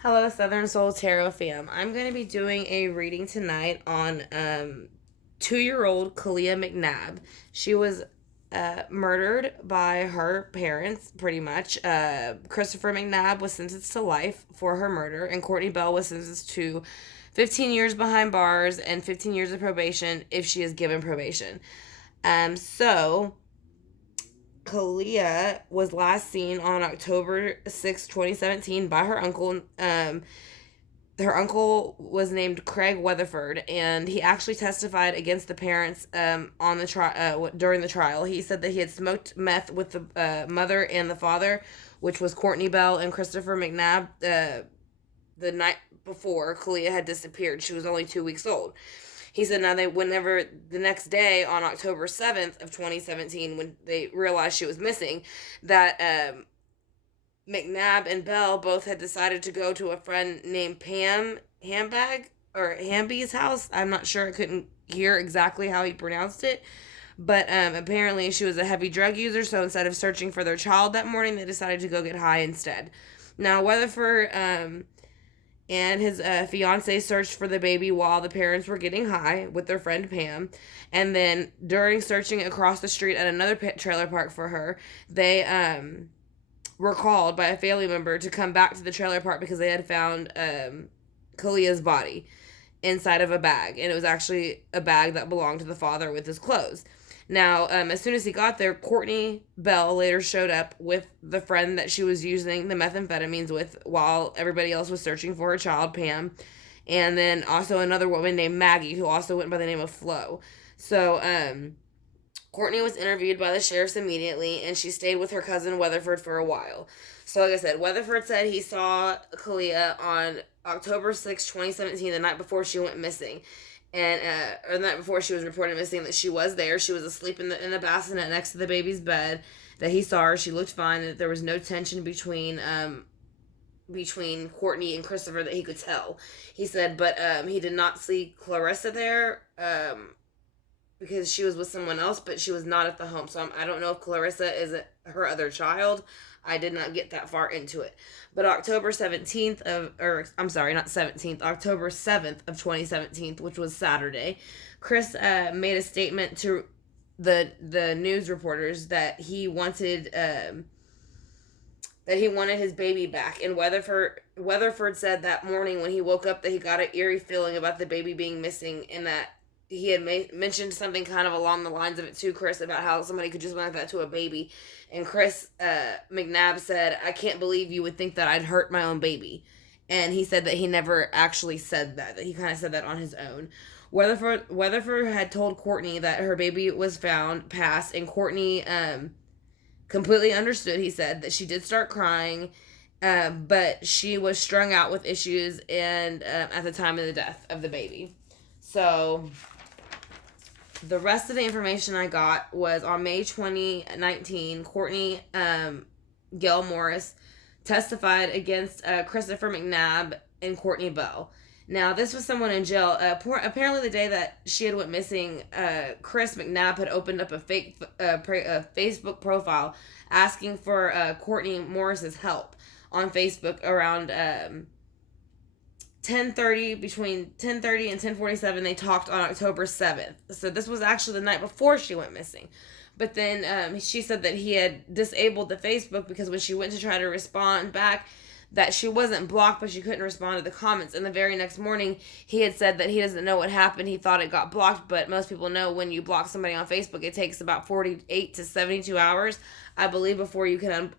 Hello, Southern Soul Tarot fam. I'm going to be doing a reading tonight on 2-year-old CALIYAH McNabb. She was murdered by her parents, pretty much. Christopher McNabb was sentenced to life for her murder, and Courtney Bell was sentenced to 15 years behind bars and 15 years of probation if she is given probation. So CALIYAH was last seen on October 6, 2017 by her uncle. Her uncle was named Craig Weatherford, and he actually testified against the parents on the during the trial. He said that he had smoked meth with the mother and the father, which was Courtney Bell and Christopher McNabb, the night before CALIYAH had disappeared. She was only 2 weeks old. He said now whenever the next day on October 7th of 2017, when they realized she was missing, that McNabb and Bell both had decided to go to a friend named Pam Hamby's house. I'm not sure. I couldn't hear exactly how he pronounced it. But apparently she was a heavy drug user, so instead of searching for their child that morning, they decided to go get high instead. Now, Weatherford and his fiance searched for the baby while the parents were getting high with their friend Pam. And then during searching across the street at another trailer park for her, they were called by a family member to come back to the trailer park because they had found CALIYAH's body inside of a bag. And it was actually a bag that belonged to the father with his clothes. Now, as soon as he got there, Courtney Bell later showed up with the friend that she was using the methamphetamines with while everybody else was searching for her child, Pam. And then also another woman named Maggie, who also went by the name of Flo. So, Courtney was interviewed by the sheriffs immediately, and she stayed with her cousin Weatherford for a while. So, like I said, Weatherford said he saw CALIYAH on October 6, 2017, the night before she went missing. And or the night before she was reported missing, that she was there. She was asleep in the bassinet next to the baby's bed. That he saw her. She looked fine. That there was no tension between Courtney and Christopher that he could tell. He said, but he did not see Clarissa there because she was with someone else, but she was not at the home. So I don't know if Clarissa is her other child. I did not get that far into it. But October 17th I'm sorry, not 17th, October 7th of 2017, which was Saturday, Chris made a statement to the news reporters that he wanted his baby back. And Weatherford said that morning when he woke up that he got an eerie feeling about the baby being missing, and that he had mentioned something kind of along the lines of it to Chris about how somebody could just want that to a baby. And Chris McNabb said, "I can't believe you would think that I'd hurt my own baby." And he said that he never actually said that he kind of said that on his own. Weatherford had told Courtney that her baby was found, passed, and Courtney completely understood. He said that she did start crying, but she was strung out with issues and at the time of the death of the baby. So the rest of the information I got was on May 2019, Courtney Gail Morris testified against Christopher McNabb and Courtney Bell. Now, this was someone in jail. Apparently, the day that she had went missing, Chris McNabb had opened up a fake Facebook profile asking for Courtney Morris's help on Facebook around 10:30, between 10:30 and 10:47. They talked on October 7th. So this was actually the night before she went missing. But then she said that he had disabled the Facebook because when she went to try to respond back, that she wasn't blocked, but she couldn't respond to the comments. And the very next morning, he had said that he doesn't know what happened. He thought it got blocked, but most people know when you block somebody on Facebook, it takes about 48 to 72 hours, I believe, before you can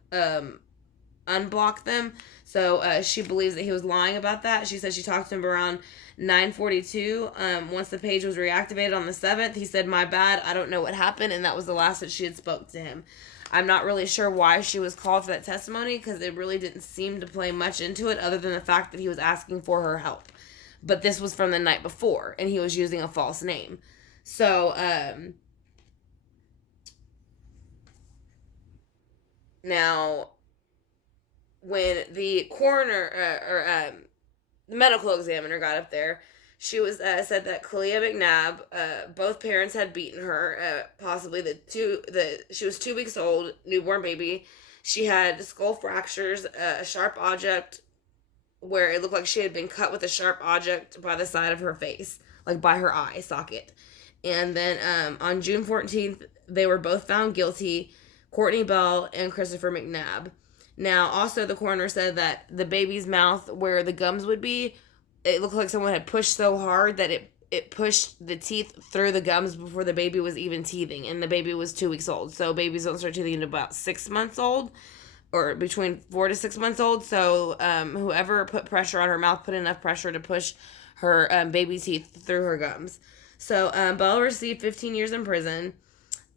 unblock them. So she believes that he was lying about that. She said she talked to him around 9:42. Once the page was reactivated on the 7th, he said, "My bad, I don't know what happened," and that was the last that she had spoke to him. I'm not really sure why she was called for that testimony, because it really didn't seem to play much into it other than the fact that he was asking for her help. But this was from the night before, and he was using a false name. So, now, when the coroner, the medical examiner got up there, she was said that CALIYAH McNabb, both parents had beaten her. Possibly she was 2 weeks old, newborn baby. She had skull fractures, a sharp object where it looked like she had been cut with a sharp object by the side of her face, like by her eye socket. And then on June 14th, they were both found guilty, Courtney Bell and Christopher McNabb. Now, also, the coroner said that the baby's mouth, where the gums would be, it looked like someone had pushed so hard that it pushed the teeth through the gums before the baby was even teething. And the baby was 2 weeks old. So babies don't start teething until about 6 months old, or between 4 to 6 months old. So whoever put pressure on her mouth put enough pressure to push her baby teeth through her gums. So Bell received 15 years in prison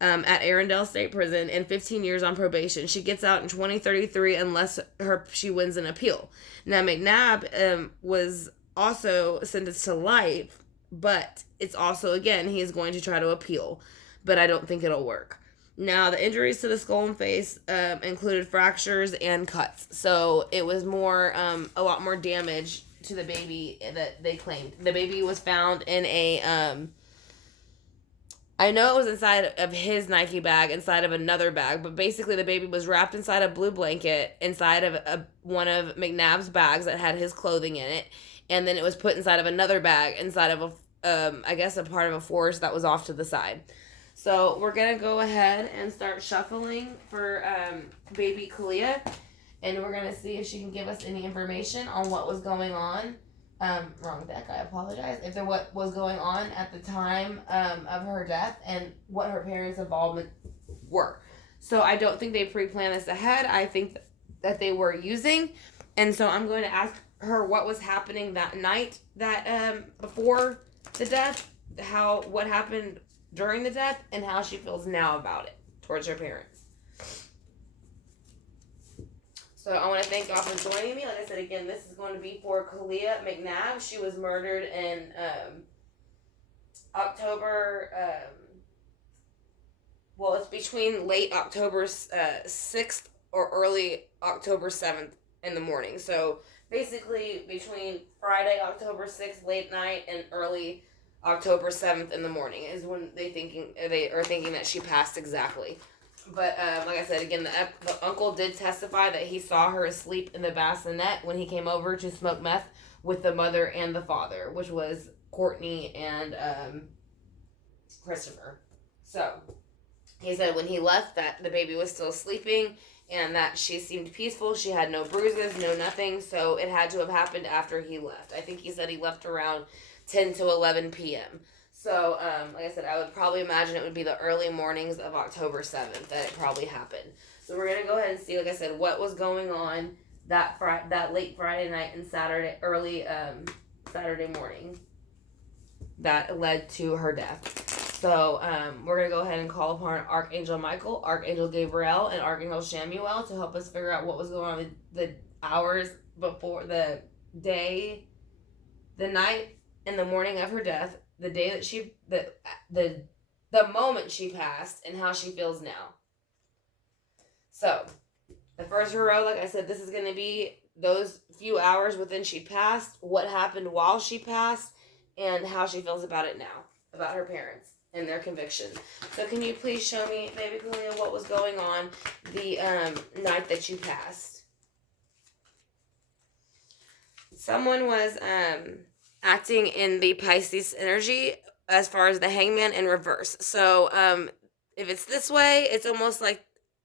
at Arundel State Prison and 15 years on probation. She gets out in 2033 unless she wins an appeal. Now, McNabb was also sentenced to life, but it's also, again, he is going to try to appeal, but I don't think it'll work. Now, the injuries to the skull and face included fractures and cuts. So it was a lot more damage to the baby that they claimed. The baby was found in a, I know it was inside of his Nike bag, inside of another bag, but basically the baby was wrapped inside a blue blanket, inside of one of McNabb's bags that had his clothing in it, and then it was put inside of another bag, inside of I guess a part of a forest that was off to the side. So we're going to go ahead and start shuffling for baby CALIYAH, and we're going to see if she can give us any information on what was going on. Wrong deck, I apologize. If there what was going on at the time of her death and what her parents' involvement were. So I don't think they pre-planned this ahead. I think that they were using. And so I'm going to ask her what was happening that night that before the death, what happened during the death, and how she feels now about it towards her parents. So I want to thank y'all for joining me. Like I said, again, this is going to be for CALIYAH McNabb. She was murdered in October, it's between late October 6th or early October 7th in the morning. So basically between Friday, October 6th, late night, and early October 7th in the morning is when they are thinking that she passed exactly. But like I said, again, the uncle did testify that he saw her asleep in the bassinet when he came over to smoke meth with the mother and the father, which was Courtney and Christopher. So he said when he left that the baby was still sleeping and that she seemed peaceful. She had no bruises, no nothing. So it had to have happened after he left. I think he said he left around 10 to 11 p.m. So, like I said, I would probably imagine it would be the early mornings of October 7th that it probably happened. So we're going to go ahead and see, like I said, what was going on that late Friday night and early Saturday morning that led to her death. So, we're going to go ahead and call upon Archangel Michael, Archangel Gabriel, and Archangel Shamuel to help us figure out what was going on the hours before the day, the night, and the morning of her death. The day that the moment she passed and how she feels now. So, the first row, like I said, this is going to be those few hours within she passed, what happened while she passed, and how she feels about it now, about her parents and their conviction. So, can you please show me, baby CALIYAH, what was going on the night that you passed? Someone was acting in the Pisces energy as far as the hangman in reverse. So if it's this way, it's almost like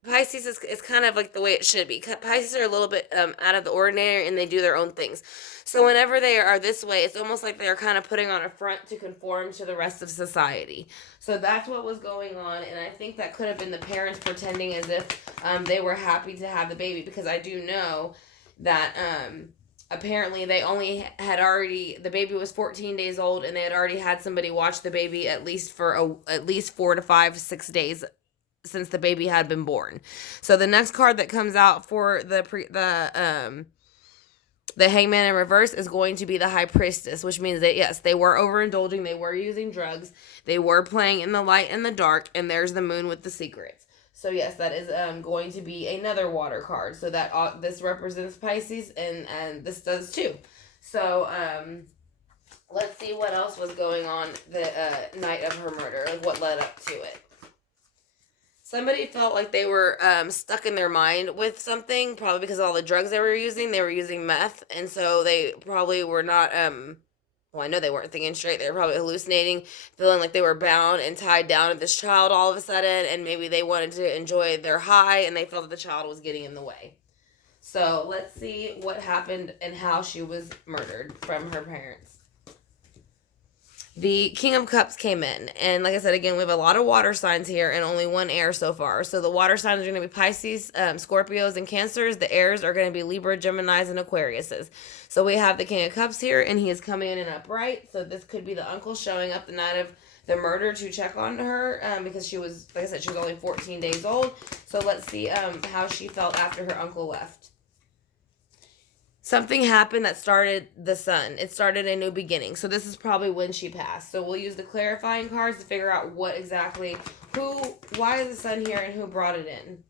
Pisces is kind of like the way it should be. Pisces are a little bit out of the ordinary and they do their own things. So whenever they are this way, it's almost like they're kind of putting on a front to conform to the rest of society. So that's what was going on, and I think that could have been the parents pretending as if they were happy to have the baby, because I do know that apparently the baby was 14 days old and they had already had somebody watch the baby at least 4 to 5, 6 days since the baby had been born. So the next card that comes out for the hangman in reverse is going to be the high priestess, which means that yes, they were overindulging, they were using drugs, they were playing in the light and the dark, and there's the moon with the secrets. So yes, that is going to be another water card. So that this represents Pisces, and this does too. So let's see what else was going on the night of her murder, like what led up to it. Somebody felt like they were stuck in their mind with something, probably because of all the drugs they were using. They were using meth, and so they probably were not. Well, I know they weren't thinking straight. They were probably hallucinating, feeling like they were bound and tied down to this child all of a sudden, and maybe they wanted to enjoy their high, and they felt that the child was getting in the way. So let's see what happened and how she was murdered from her parents. The King of Cups came in, and like I said again, we have a lot of water signs here and only one air so far. So the water signs are going to be Pisces, Scorpios, and Cancers. The airs are going to be Libra, Geminis, and Aquariuses. So we have the King of Cups here, and he is coming in and upright. So this could be the uncle showing up the night of the murder to check on her, because she was, like I said, she was only 14 days old. So let's see how she felt after her uncle left. Something happened that started the sun. It started a new beginning. So this is probably when she passed. So we'll use the clarifying cards to figure out what exactly, why is the sun here and who brought it in.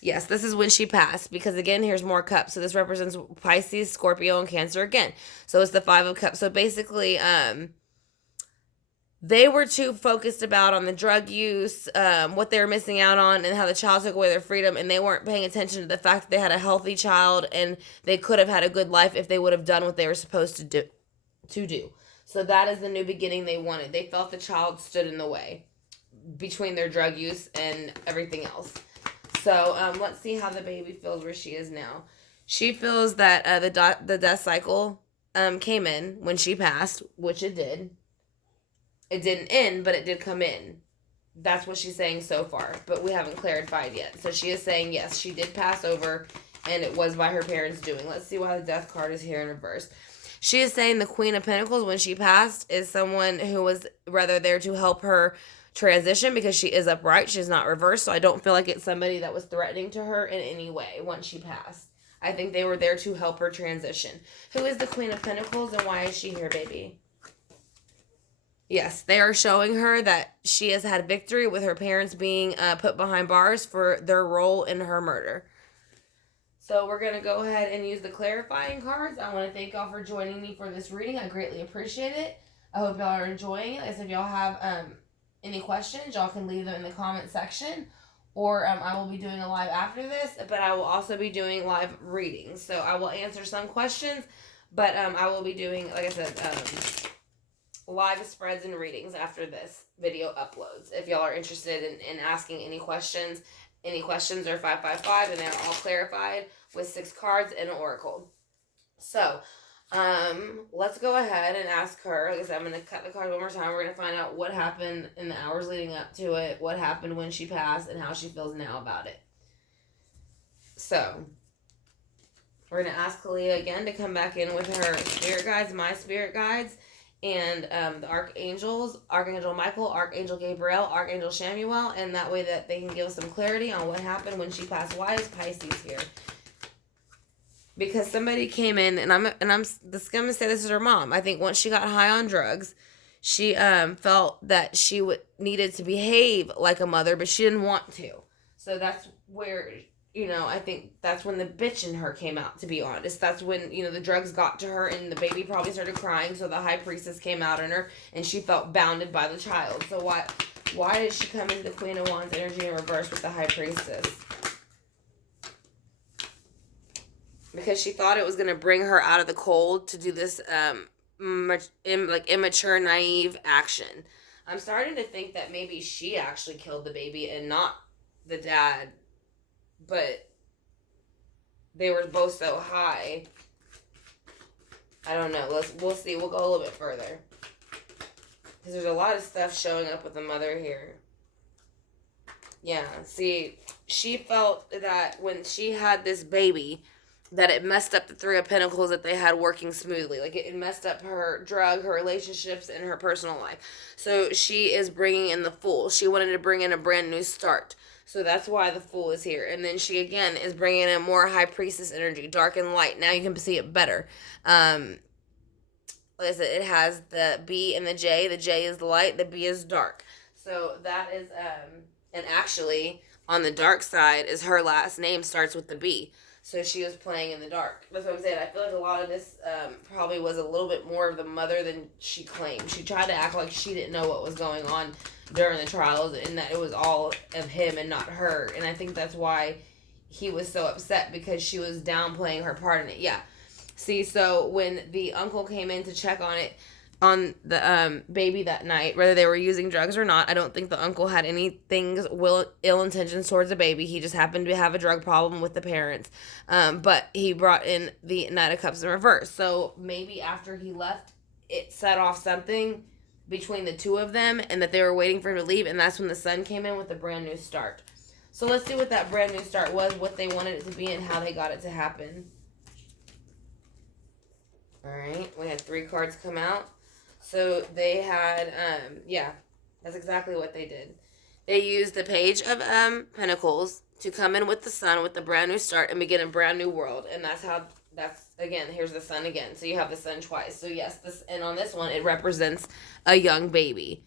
Yes, this is when she passed, because again, here's more cups. So this represents Pisces, Scorpio, and Cancer again. So it's the Five of Cups. So basically, they were too focused about on the drug use, what they were missing out on, and how the child took away their freedom, and they weren't paying attention to the fact that they had a healthy child and they could have had a good life if they would have done what they were supposed to do. So that is the new beginning they wanted. They felt the child stood in the way between their drug use and everything else. So let's see how the baby feels where she is now. She feels that the death cycle came in when she passed, which it did. It didn't end, but it did come in. That's what she's saying so far, but we haven't clarified yet. So she is saying, yes, she did pass over, and it was by her parents' doing. Let's see why the death card is here in reverse. She is saying the Queen of Pentacles, when she passed, is someone who was rather there to help her transition, because she is upright. She's not reversed, so I don't feel like it's somebody that was threatening to her in any way once she passed. I think they were there to help her transition. Who is the Queen of Pentacles, and why is she here, baby? Yes, they are showing her that she has had victory with her parents being put behind bars for their role in her murder. So we're going to go ahead and use the clarifying cards. I want to thank y'all for joining me for this reading. I greatly appreciate it. I hope y'all are enjoying it. As if y'all have any questions, y'all can leave them in the comment section. Or I will be doing a live after this, but I will also be doing live readings. So I will answer some questions, but I will be doing, like I said, live spreads and readings after this video uploads. If y'all are interested in asking any questions are 555, and they're all clarified with 6 cards and an oracle. So, let's go ahead and ask her. Like I said, I'm going to cut the card one more time. We're going to find out what happened in the hours leading up to it, what happened when she passed, and how she feels now about it. So, we're going to ask CALIYAH again to come back in with her spirit guides, my spirit guides, and the archangels, Archangel Michael, Archangel Gabriel, Archangel Shamuel, and that way that they can give us some clarity on what happened when she passed. Why is Pisces here? Because somebody came in, and I'm gonna say this is her mom. I think once she got high on drugs, she felt that she needed to behave like a mother, but she didn't want to. So that's where, I think that's when the bitch in her came out, to be honest. That's when, the drugs got to her and the baby probably started crying, so the high priestess came out in her and she felt bounded by the child. So why did she come into the Queen of Wands energy in reverse with the high priestess? Because she thought it was going to bring her out of the cold to do this immature, naive action. I'm starting to think that maybe she actually killed the baby and not the dad. But they were both so high. I don't know. We'll see. We'll go a little bit further. Because there's a lot of stuff showing up with the mother here. Yeah. See, she felt that when she had this baby, that it messed up the 3 of Pentacles that they had working smoothly. Like, it messed up her drug, her relationships, and her personal life. So she is bringing in the Fool. She wanted to bring in a brand new start. So that's why the Fool is here. And then she, again, is bringing in more High Priestess energy, dark and light. Now you can see it better. Like I said, it has the B and the J. The J is the light. The B is dark. So that is, and actually, on the dark side, is her last name starts with the B. So she was playing in the dark. That's what I'm saying. I feel like a lot of this probably was a little bit more of the mother than she claimed. She tried to act like she didn't know what was going on during the trials and that it was all of him and not her. And I think that's why he was so upset, because she was downplaying her part in it. Yeah. See, so when the uncle came in to check on the baby that night, whether they were using drugs or not, I don't think the uncle had anything ill intentions towards the baby. He just happened to have a drug problem with the parents. But he brought in the Knight of Cups in reverse. So maybe after he left, it set off something between the two of them, and that they were waiting for him to leave, and that's when the Sun came in with a brand new start. So let's see what that brand new start was, what they wanted it to be, and how they got it to happen. Alright, we had 3 cards come out. So they had, that's exactly what they did. They used the Page of Pentacles to come in with the Sun with the brand new start and begin a brand new world. And again, here's the Sun again. So you have the Sun twice. So yes, and on this one, it represents a young baby.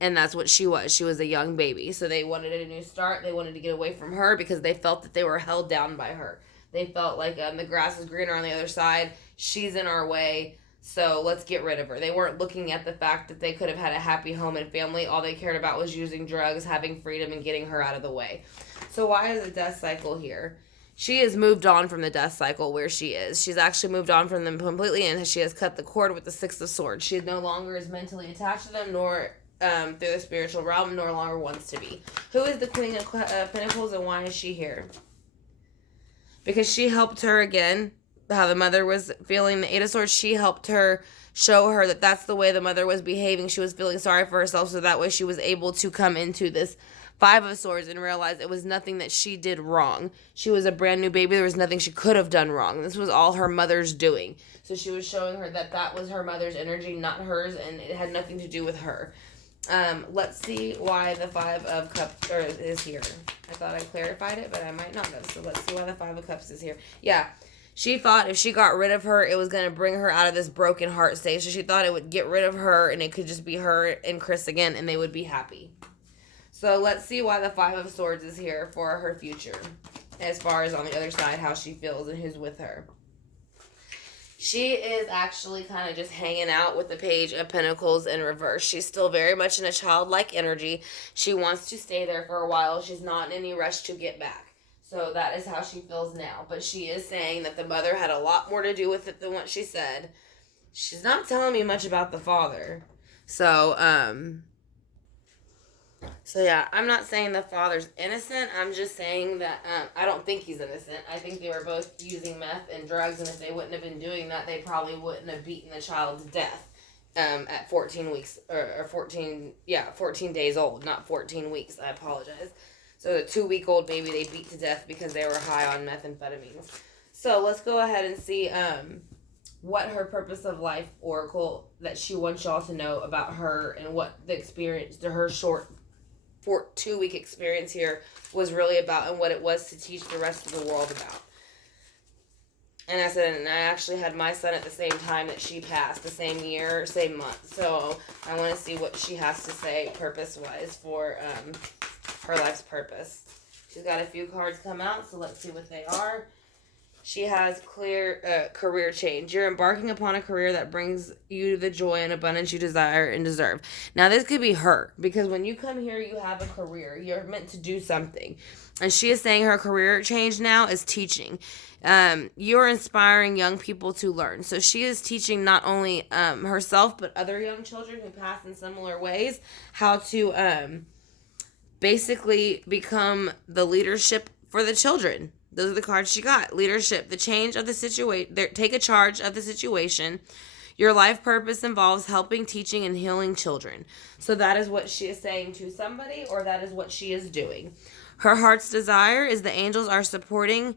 And that's what she was. She was a young baby. So they wanted a new start. They wanted to get away from her because they felt that they were held down by her. They felt like the grass is greener on the other side. She's in our way. So let's get rid of her. They weren't looking at the fact that they could have had a happy home and family. All they cared about was using drugs, having freedom, and getting her out of the way. So why is the death cycle here? She has moved on from the death cycle where she is. She's actually moved on from them completely, and she has cut the cord with the 6 of Swords. She no longer is mentally attached to them, nor through the spiritual realm, nor longer wants to be. Who is the Queen of Pentacles, and why is she here? Because she helped her again. How the mother was feeling, the 8 of Swords, she helped her show her that that's the way the mother was behaving. She was feeling sorry for herself, so that way she was able to come into this 5 of Swords and realize it was nothing that she did wrong. She was a brand new baby. There was nothing she could have done wrong. This was all her mother's doing. So she was showing her that that was her mother's energy, not hers, and it had nothing to do with her. Let's see why the 5 of Cups is here. I thought I clarified it, but I might not have. So let's see why the 5 of Cups is here. Yeah. She thought if she got rid of her, it was going to bring her out of this broken heart state. So she thought it would get rid of her and it could just be her and Chris again and they would be happy. So let's see why the 5 of Swords is here for her future. As far as on the other side, how she feels and who's with her. She is actually kind of just hanging out with the Page of Pentacles in reverse. She's still very much in a childlike energy. She wants to stay there for a while. She's not in any rush to get back. So that is how she feels now. But she is saying that the mother had a lot more to do with it than what she said. She's not telling me much about the father. So yeah, I'm not saying the father's innocent. I'm just saying that I don't think he's innocent. I think they were both using meth and drugs, and if they wouldn't have been doing that, they probably wouldn't have beaten the child to death at 14 weeks, or 14 days old, not 14 weeks. I apologize. So the 2-week-old baby they beat to death because they were high on methamphetamines. So let's go ahead and see what her purpose of life oracle that she wants y'all to know about her and what the experience, her short 2-week experience here was really about and what it was to teach the rest of the world about. And I said, and I actually had my son at the same time that she passed, the same year, same month. So I want to see what she has to say purpose-wise for her life's purpose. She's got a few cards come out, so let's see what they are. She has clear career change. You're embarking upon a career that brings you the joy and abundance you desire and deserve. Now, this could be her, because when you come here, you have a career. You're meant to do something. And she is saying her career change now is teaching. You're inspiring young people to learn. So she is teaching not only herself, but other young children who pass in similar ways how to basically become the leadership for the children. Those are the cards she got. Leadership, the change of the situation. Take a charge of the situation. Your life purpose involves helping, teaching, and healing children. So that is what she is saying to somebody, or that is what she is doing. Her heart's desire is the angels are supporting,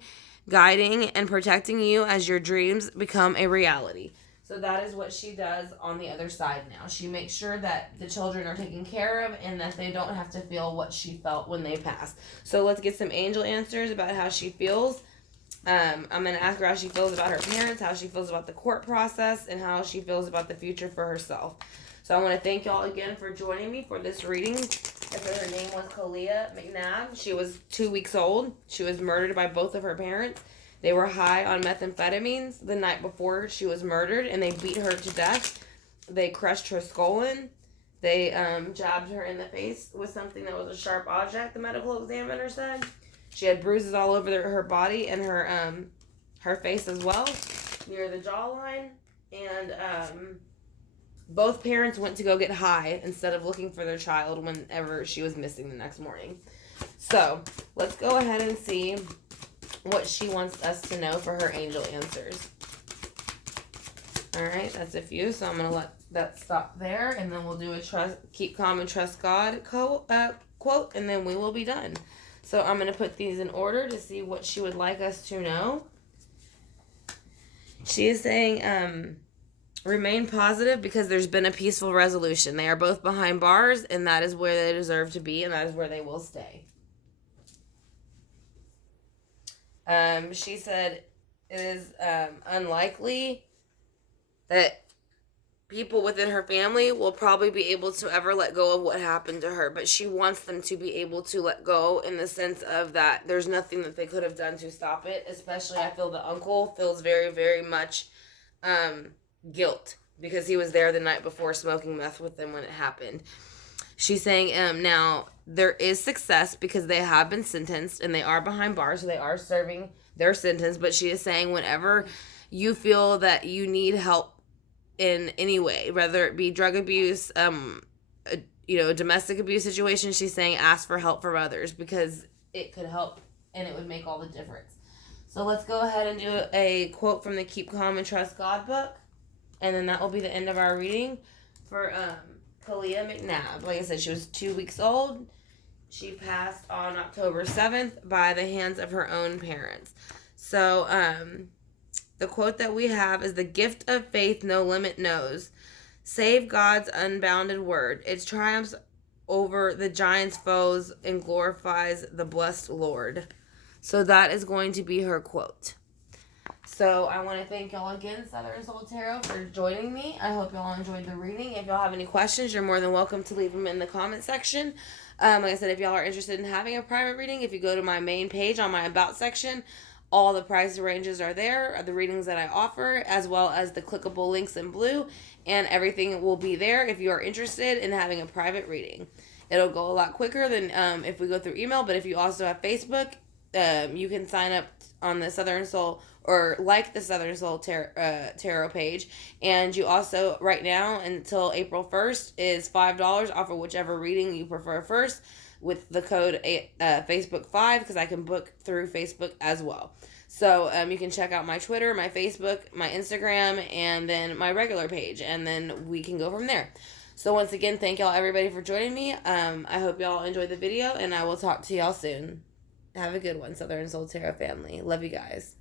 guiding, and protecting you as your dreams become a reality. So that is what she does on the other side now. She makes sure that the children are taken care of and that they don't have to feel what she felt when they passed. So let's get some angel answers about how she feels. I'm going to ask her how she feels about her parents, how she feels about the court process, and how she feels about the future for herself. So I want to thank y'all again for joining me for this reading. Her name was CALIYAH McNabb. She was 2 weeks old. She was murdered by both of her parents. They were high on methamphetamines the night before she was murdered, and they beat her to death. They crushed her skull in. They jabbed her in the face with something that was a sharp object, the medical examiner said. She had bruises all over her body and her face as well, near the jawline. And both parents went to go get high instead of looking for their child whenever she was missing the next morning. So, let's go ahead and see what she wants us to know for her angel answers. Alright, that's a few, so I'm going to let that stop there, and then we'll do a keep calm and trust God quote, and then we will be done. So I'm going to put these in order to see what she would like us to know. She is saying, remain positive because there's been a peaceful resolution. They are both behind bars, and that is where they deserve to be, and that is where they will stay. She said it is unlikely that people within her family will probably be able to ever let go of what happened to her, but she wants them to be able to let go in the sense of that there's nothing that they could have done to stop it. Especially, I feel the uncle feels very, very much guilt because he was there the night before smoking meth with them when it happened. She's saying now there is success because they have been sentenced and they are behind bars, so they are serving their sentence, but she is saying whenever you feel that you need help in any way, whether it be drug abuse, a domestic abuse situation, she's saying ask for help from others because it could help and it would make all the difference. So let's go ahead and do a quote from the Keep Calm and Trust God book, and then that will be the end of our reading for CALIYAH MCNABB. Like I said, she was 2 weeks old. She passed on October 7th by the hands of her own parents. So, the quote that we have is, the gift of faith no limit knows. Save God's unbounded word. It triumphs over the giant's foes and glorifies the blessed Lord. So that is going to be her quote. So I want to thank y'all again, Southern Soul Tarot, for joining me. I hope y'all enjoyed the reading. If y'all have any questions, you're more than welcome to leave them in the comment section. Like I said, if y'all are interested in having a private reading, if you go to my main page on my About section, all the price ranges are there, the readings that I offer, as well as the clickable links in blue, and everything will be there if you are interested in having a private reading. It'll go a lot quicker than if we go through email, but if you also have Facebook, you can sign up on the Southern Soul or like the Southern Soul tarot page, and you also right now until April 1st is $5 off of whichever reading you prefer first with the code Facebook5 because I can book through Facebook as well. So you can check out my Twitter, my Facebook, my Instagram, and then my regular page, and then we can go from there. So once again, thank y'all everybody for joining me. I hope y'all enjoyed the video, and I will talk to y'all soon. Have a good one, Southern Soul Tarot family. Love you guys.